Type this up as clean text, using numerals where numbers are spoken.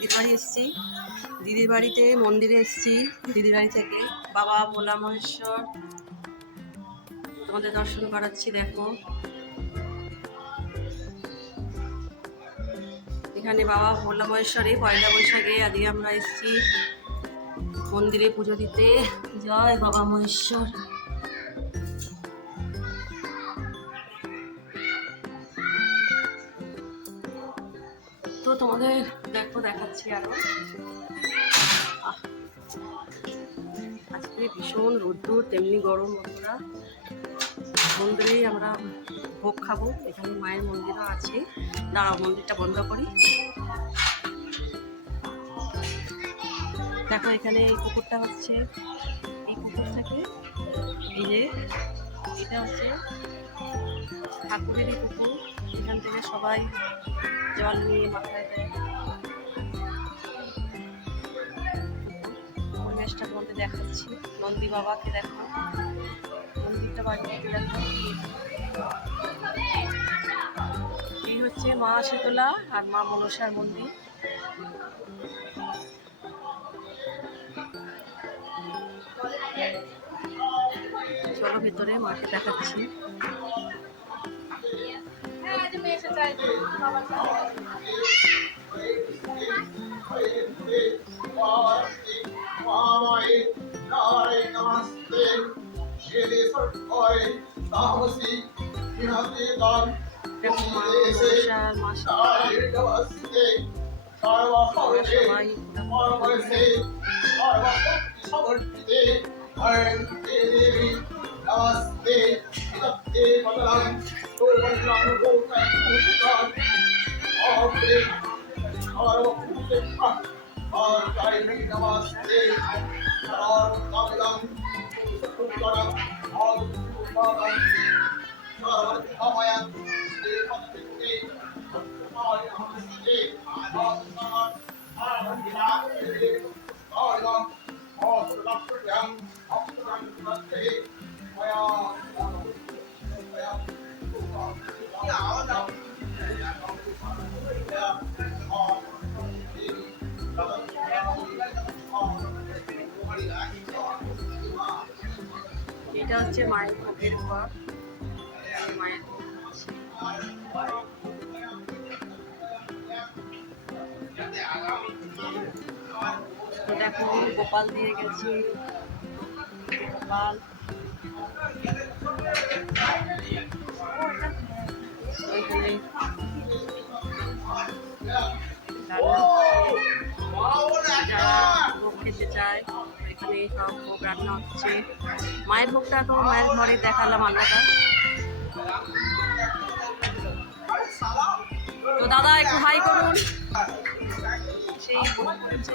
দিদির বাড়ি এসেছি। দিদির বাড়িতে মন্দিরে এসেছি। দিদির বাড়ি থেকে বাবা ভোলা মহেশ্বর তোমাদের দর্শন করাচ্ছি। দেখো এখানে বাবা ভোলা মহেশ্বরে পয়লা বৈশাখে আজকে আমরা এসেছি মন্দিরে পুজো দিতে। জয় বাবা মহেশ্বর। তো তোমাদের দেখাচ্ছি আরো। আজকে ভীষণ রোদ্দুর, তেমনি গরম। বন্ধুরা মন্দিরেই আমরা ভোগ খাবো। এখানে মায়ের মন্দিরও আছে। দাঁড়াও মন্দিরটা বন্ধ করি। দেখো এখানে এই পুকুরটা হচ্ছে, এই পুকুর থেকে এই যে এটা হচ্ছে ঠাকুরেরই পুকুর। এখান থেকে সবাই জল নিয়ে মাথায় দেয়। পরিবেশটার মধ্যে দেখাচ্ছি। নন্দী বাবাকে দেখো, মন্দিরটা বাড়িতে দেখো। এই হচ্ছে মা শীতলা আর মা মনসার মন্দির। চলো ভেতরে মাকে দেখাচ্ছি। এটা হচ্ছে মায়ের ভোগের ঘর। মায়ের তো দেখো গোপাল দিয়ে গেছি। গোপাল ওইখানে ভোগ খেতে চায়। এখানে সব ভোগ রান্না হচ্ছে। মায়ের ভোগটা তো মায়ের ঘরে দেখালাম আলাদা। তো দাদা একটু হাই করুন। সেই ভোগ করেছে।